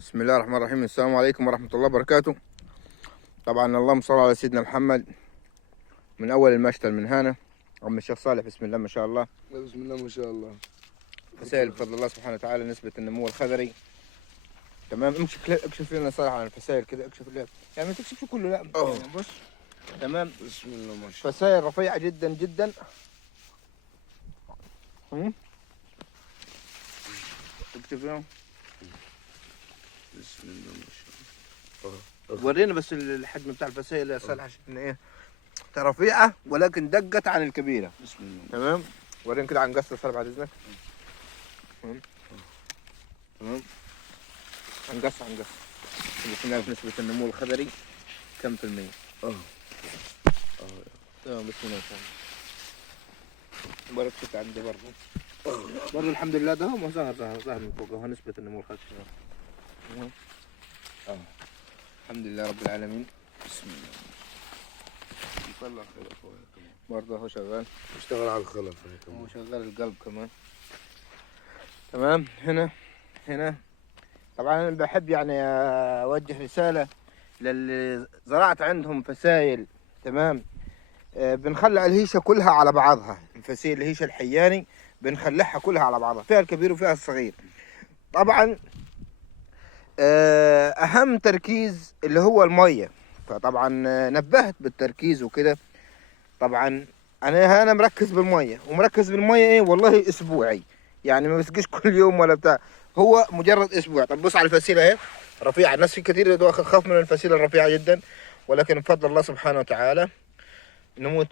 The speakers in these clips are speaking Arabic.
بسم الله الرحمن الرحيم. السلام عليكم ورحمة الله وبركاته. طبعا اللهم صل على سيدنا محمد. من أول المشتل من هنا عم الشيخ صالح، بسم الله ما شاء الله. بسم الله ما شاء الله. فسائل بفضل الله سبحانه وتعالى نسبة النمو الخضري. تمام. اكشف لنا صالح عن الفسائل كده، اكشف لنا يعني ما تكشفش كله، لا يعني بص. تمام. بسم الله ما شاء الله. فسائل رفيعة جدا جدا. اكشف لنا. بسم الله ما شاء الله. ورينا بس الحجم بتاع الفسائل يا صالح عشان ايه رفيعة ولكن دقت عن الكبيرة. بسم الله. تمام. ورينا كده عن قصة صالح بعد اذنك. تمام. عن قصة بسم الله. نسبة النمو الخضري كم في المية؟ تمام. بسم الله ما شاء الله. برك كنت عندي برضه الحمد لله ده هو ظهر من فوق اهو نسبة النمو الخضري. الحمد لله رب العالمين. بسم الله. يطلع خلف هو كمان. برضه هو شغال. اشتغل على الخلف هي كمان. هو شغال القلب كمان. تمام. هنا طبعا انا بحب يعني اوجه رسالة للي زرعت عندهم فسايل. تمام. بنخلع الهيشة كلها على بعضها، الفسيل الهيشة الحياني بنخلعها كلها على بعضها، فيها الكبير وفيها الصغير. طبعا اهم تركيز اللي هو المية، فطبعا نبهت بالتركيز وكده. طبعا انا مركز بالمية، ومركز بالمية ايه والله اسبوعي، يعني ما بسقيش كل يوم ولا بتاع، هو مجرد اسبوع. طب بص على الفسيلة اهي رفيعة. الناس في كثير خاف من الفسيلة الرفيعة جدا، ولكن بفضل الله سبحانه وتعالى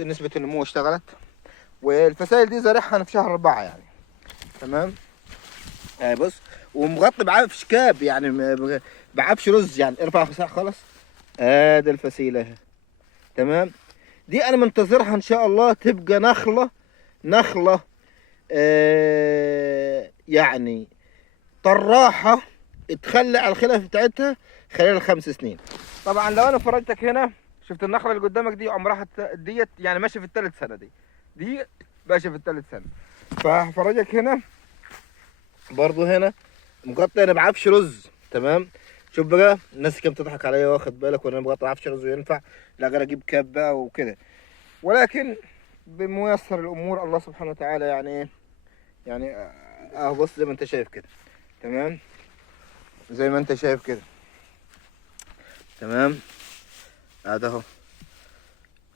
نسبة النمو اشتغلت. والفسائل دي زارعها انا في شهر 4 يعني. تمام. بص، ومغطي بعفش كاب يعني بعفش رز يعني. ارفع خالص. ادي الفسيلة اهي. تمام. دي انا منتظرها ان شاء الله تبقى نخلة يعني طراحة تخلع الخلف بتاعتها خلال 5 سنين. طبعا لو انا فرجتك هنا، شفت النخلة اللي قدامك دي عمرها ديت يعني ماشية في الثالث سنة، دي ماشية في الثالث سنة. فهفرجك هنا برضو، هنا مغطي انا بعفش رز. تمام. شوف بقى الناس كم تضحك عليا، واخد بالك وانا مغطي عفش رز وينفع؟ لا، غير اجيب كاب بقى وكده، ولكن بميسر الامور الله سبحانه وتعالى يعني ايه يعني. بص زي ما انت شايف كده. تمام. زي ما انت شايف كده. تمام. هذا اهو.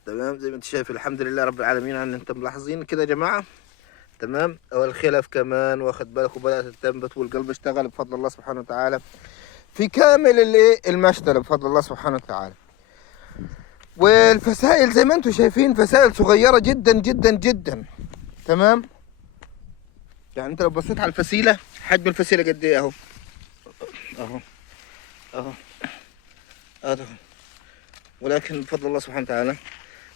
تمام. زي ما انت شايف الحمد لله رب العالمين. ان انت ملاحظين كده يا جماعه. تمام. والخلف كمان واخد بالك، وبدات تنبت والقلب اشتغل بفضل الله سبحانه وتعالى في كامل المشتل بفضل الله سبحانه وتعالى. والفسائل زي ما انتم شايفين فسائل صغيره جدا جدا جدا. تمام. يعني انت لو بصيت على الفسيله، حجم الفسيله قد ايه اهو اهو اهو. ولكن بفضل الله سبحانه وتعالى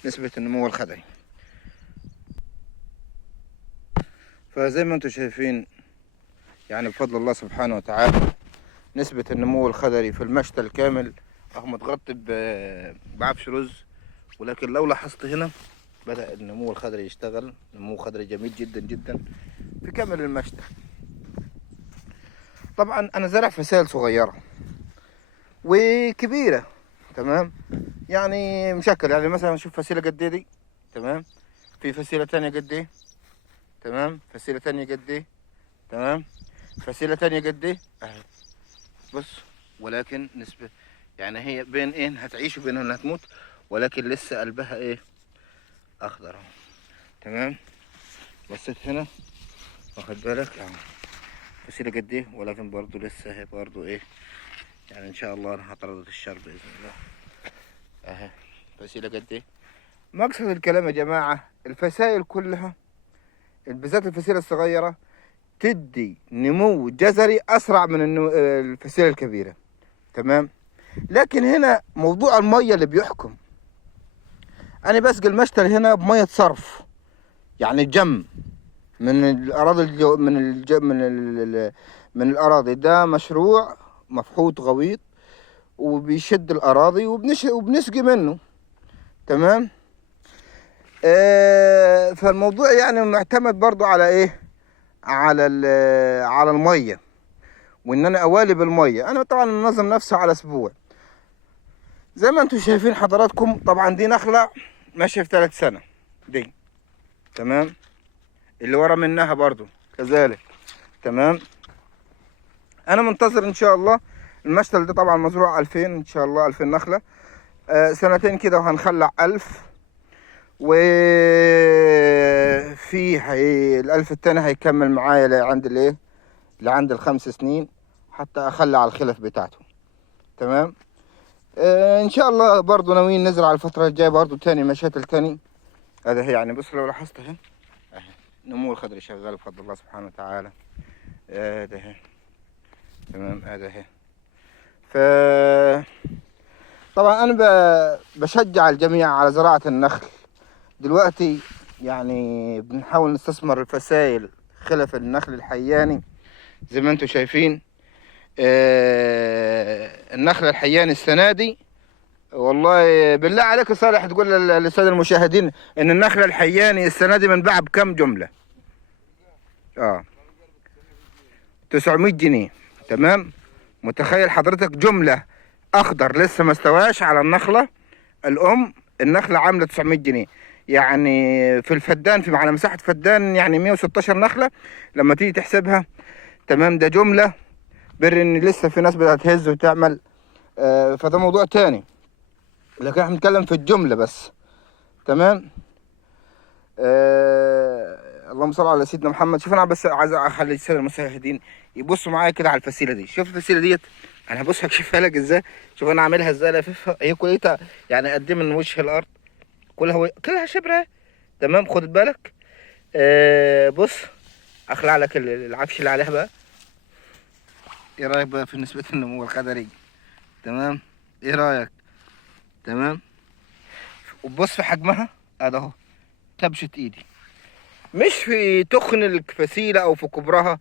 نسبه النمو الخضري. فزي ما انتم شايفين يعني بفضل الله سبحانه وتعالى نسبة النمو الخضري في المشتل الكامل اهو متغطي بعفش رز. ولكن لو لاحظت هنا بدأ النمو الخضري يشتغل، نمو خضري جميل جدا جدا في كامل المشتل. طبعا انا زرع فسائل صغيرة وكبيرة. تمام. يعني مشكل، يعني مثلا شوف فسيلة قد ايه دي. تمام. في فسيلة تانية قد ايه. تمام. فسيلة تانية قد ايه. تمام. فسيلة تانية قد ايه اهي. بص، ولكن نسبة يعني هي بين ايه هتعيش وبين انها تموت، ولكن لسه قلبها ايه اخضر اهو. تمام. بصيت هنا واخد بالك اهو فسيلة قد ايه، ولكن برضو لسه هي برضو ايه يعني ان شاء الله انا هطرد الشر باذن الله اهي. فسيلة قد ايه. مقصد الكلام يا جماعة الفسائل كلها بالذات الفسيلة الصغيرة تدي نمو جذري اسرع من الفسيلة الكبيرة. تمام. لكن هنا موضوع المية اللي بيحكم. انا بسقي المشتل هنا بمية صرف، يعني جم من الاراضي من الاراضي. ده مشروع مفحوط غويط وبيشد الاراضي وبنسقي منه. تمام. فالموضوع يعني معتمد برضو على ايه، على المية. وان انا اوالي بالميه. انا طبعا منظم نفسي على اسبوع زي ما انتم شايفين حضراتكم. طبعا دي نخله ماشيه في 3 سنة دي، تمام. اللي ورا منها برضو كذلك، تمام. انا منتظر ان شاء الله المشتل ده. طبعا مزروع 2000 ان شاء الله، 2000 نخله. سنتين كده وهنخلع 1000، وفي ال1000 التاني هيكمل معايا لعند الايه، لعند ال5 سنين، حتى اخلع الخلف بتاعته، تمام. ان شاء الله برضو ناويين نزرع الفتره الجايه برضو تاني مشاتل تاني. هذا هي يعني، بص لو لاحظت اهي نمو الخضري شغال بفضل الله سبحانه وتعالى. هذا هي، تمام. هذا هي. ف طبعا انا بشجع الجميع على زراعه النخل دلوقتي. يعني بنحاول نستثمر الفسائل خلف النخل الحياني زي ما انتم شايفين. النخل الحياني السنه دي، والله بالله عليك يا صالح تقول للساده المشاهدين ان النخل الحياني السنه دي منباع بكم جمله؟ 900 جنيه، تمام. متخيل حضرتك؟ جمله اخضر لسه ما استواش على النخله الام، النخله عامله 900 جنيه. يعني في الفدان، في على مساحه فدان يعني 116 نخله لما تيجي تحسبها، تمام. ده جمله بر ان لسه في ناس بدات تهز وتعمل. فده موضوع تاني، لكن احنا بنتكلم في الجمله بس، تمام. اللهم صل على سيدنا محمد. شوف انا بس عايز اخلي الساده المشاهدين يبصوا معايا كده على الفسيله دي. شوف الفسيله ديت، انا هبص هكشفها لك ازاي. شوف انا عاملها ازاي، لاففها هي كلها يعني قد من وش الارض، كلها شبرة، تمام. خد بالك. بص اخلع لك العفش اللي عليها بقى. ايه رايك بقى في نسبه النمو الخضري؟ تمام. ايه رايك؟ تمام. وبص في حجمها، ادي اهو كبشه ايدي. مش في تخن الفسيله او في كبرها،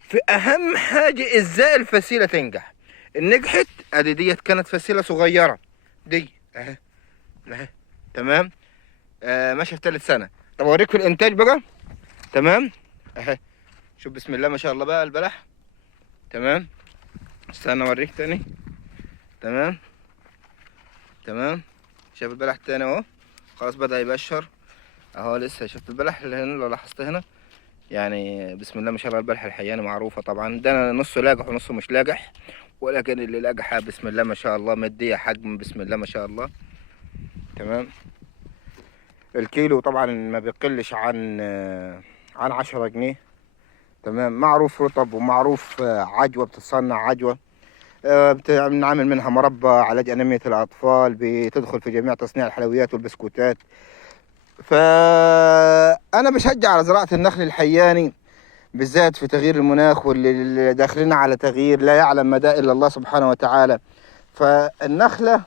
في اهم حاجه ازاي الفسيله تنجح. نجحت ادي ديت كانت فسيله صغيره دي اهي اهي، تمام. ماشيه في 3 سنة. طب اوريك في الانتاج بقى، تمام. اهي شوف بسم الله ما شاء الله بقى البلح، تمام. استنى اوريك تاني، تمام تمام. شايف البلح تاني اهو، خلاص بدأ يبشر اهو. لسه شفت البلح اللي هنا لو لاحظت هنا، يعني بسم الله ما شاء الله. البلح الحياني معروفة طبعا، ده نصه لاجح ونصه مش لاجح، ولكن اللي لاجحة بسم الله ما شاء الله مدية حجم بسم الله ما شاء الله، تمام. الكيلو طبعا ما بيقلش عن 10 جنيه، تمام. معروف رطب ومعروف عجوة، بتتصنع عجوة. بنعمل منها مربى علاج أنيميا الأطفال، بتدخل في جميع تصنيع الحلويات والبسكوتات. فأنا بشجع على زراعة النخل الحياني بالذات في تغيير المناخ، واللي داخلين على تغيير لا يعلم مدى إلا الله سبحانه وتعالى. فالنخلة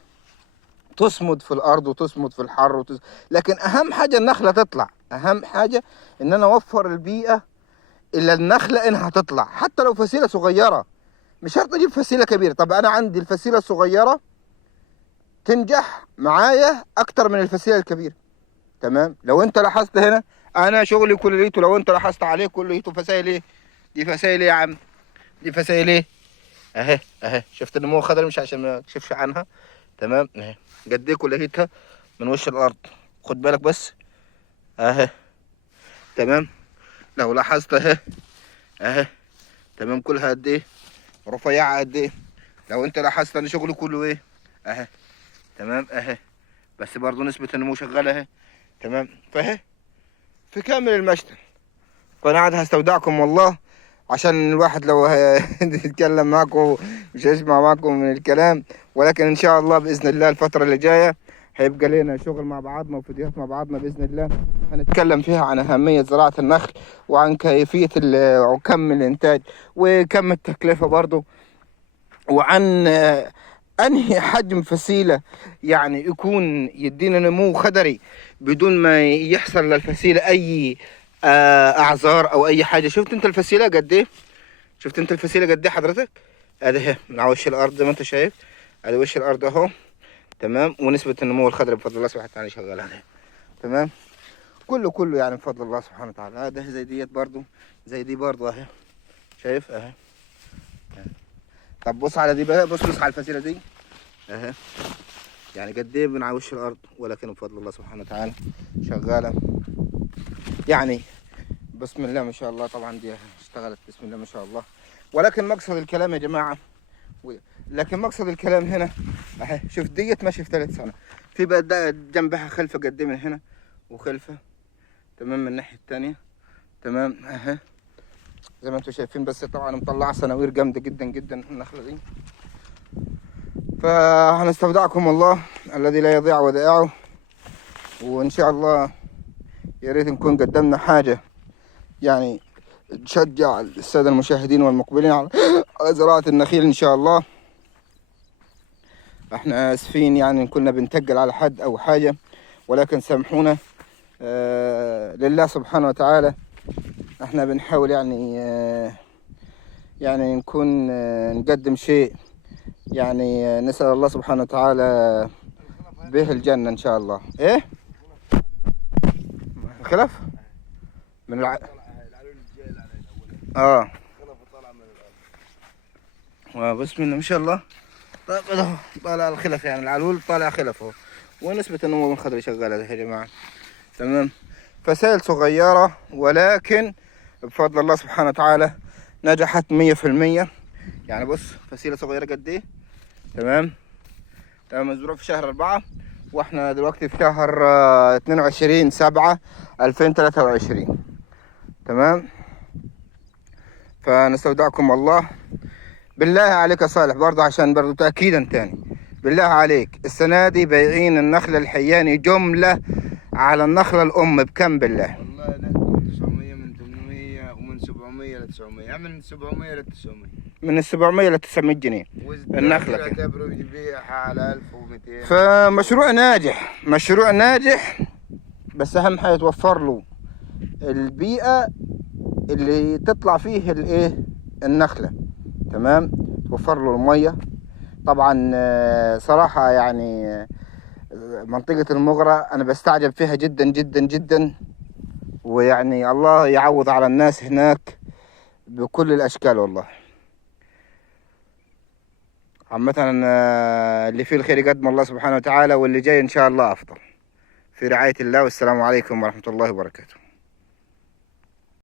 تصمد في الأرض وتصمد في الحر لكن أهم حاجة النخلة تطلع. أهم حاجة إن أنا أوفر البيئة إلا النخلة إنها تطلع، حتى لو فسيلة صغيرة. مش شرط أجيب فسيلة كبيرة. طب أنا عندي الفسيلة الصغيرة تنجح معايا أكتر من الفسيلة الكبيرة، تمام. لو أنت لاحظت هنا أنا شغلي كليته، لو أنت لاحظت عليه كليته فسايل إيه؟ دي فسايل إيه يا عم؟ دي فسايل إيه؟ أهي أهي، شفت النمو خضري مش عشان ما أكشفش عنها، تمام. أهي قد إيه كليتها من وش الأرض، خد بالك بس أهي، تمام. لو لاحظت أهي أهي، تمام. كلها قد إيه؟ رفيعة قد إيه؟ لو أنت لاحظت أنا شغلي كله إيه؟ أهي، تمام. أهي بس برضه نسبة النمو شغالة أهي، تمام. فأهي في كامل المشتل. فأنا قاعد هستودعكم والله، عشان الواحد لو يتكلم معكم مش هيسمع معكم من الكلام. ولكن إن شاء الله بإذن الله الفترة اللي جاية هيبقى لنا شغل مع بعضنا وفيديوهات مع بعضنا بإذن الله، هنتكلم فيها عن أهمية زراعة النخل، وعن كيفية وكم الإنتاج وكم التكلفة برضه، وعن انهي حجم فسيله يعني يكون يدينا نمو خضري بدون ما يحصل للفسيله اي اعذار او اي حاجه. شفت انت الفسيله قد ايه؟ شفت انت الفسيله قد ايه حضرتك؟ ادي اهي من على وش الارض زي ما انت شايف، ادي وش الارض اهو، تمام. ونسبه النمو الخضري بفضل الله سبحانه وتعالى شغاله عليه، تمام. كله يعني بفضل الله سبحانه وتعالى. ده زي ديت برضو، زي دي برضو اهي، شايف اهي طب بص على دي بقى، بص على الفسيله دي اهي، يعني قد ايه من على وش الارض، ولكن بفضل الله سبحانه وتعالى شغاله يعني. بسم الله ما شاء الله. طبعا دي اشتغلت بسم الله ما شاء الله. ولكن مقصد الكلام يا جماعه، لكن مقصد الكلام هنا اهي، شوف ديت ماشي في 3 سنة. في بقى جنبها خلفه قد ايه من هنا، وخلفه تمام من الناحيه الثانيه تمام اهي زي ما انتم شايفين. بس طبعا مطلعه سناوير جامده جدا جدا النخله دي. فهنستودعكم الله الذي لا يضيع ودائعه، وان شاء الله يا ريت نكون قدمنا حاجه يعني تشجع الساده المشاهدين والمقبلين على زراعه النخيل ان شاء الله. احنا اسفين يعني ان كنا بنتقل على حد او حاجه، ولكن سامحونا لله سبحانه وتعالى. احنا بنحاول يعني نكون نقدم شيء يعني نسأل الله سبحانه وتعالى به الجنة ان شاء الله. ايه الخلف من بسم الله ما شاء الله. طالع الخلف يعني العلول طالع خلفه، ونسبة النمو من خضري شغالة يا جماعة تمام. فسائل صغيرة ولكن بفضل الله سبحانه وتعالى نجحت 100%. يعني بص فسيلة صغيرة قد ايه تمام. مزروع في شهر 4 واحنا دلوقتي في شهر 22/7/2023 تمام. فنستودعكم الله. بالله عليك يا صالح برضه، عشان برضه تأكيدا تاني، بالله عليك السنة دي بايعين النخلة الحياني جملة على النخلة الأم بكم بالله؟ والله نحكي 900 من 800 ومن 700 ل 900، يعني من 700 ل 900. من 700 ل 900 جنيه النخلة. يعتبروا يبيعها على 1200. فمشروع ناجح، مشروع ناجح، بس أهم حاجة توفر له البيئة اللي تطلع فيه الايه النخلة تمام. توفر له المية طبعا. صراحة يعني منطقة المغرة أنا بستعجب فيها جدا جدا جدا، ويعني الله يعوض على الناس هناك بكل الأشكال والله. عامة اللي فيه الخير يقدم الله سبحانه وتعالى، واللي جاي إن شاء الله أفضل. في رعاية الله، والسلام عليكم ورحمة الله وبركاته.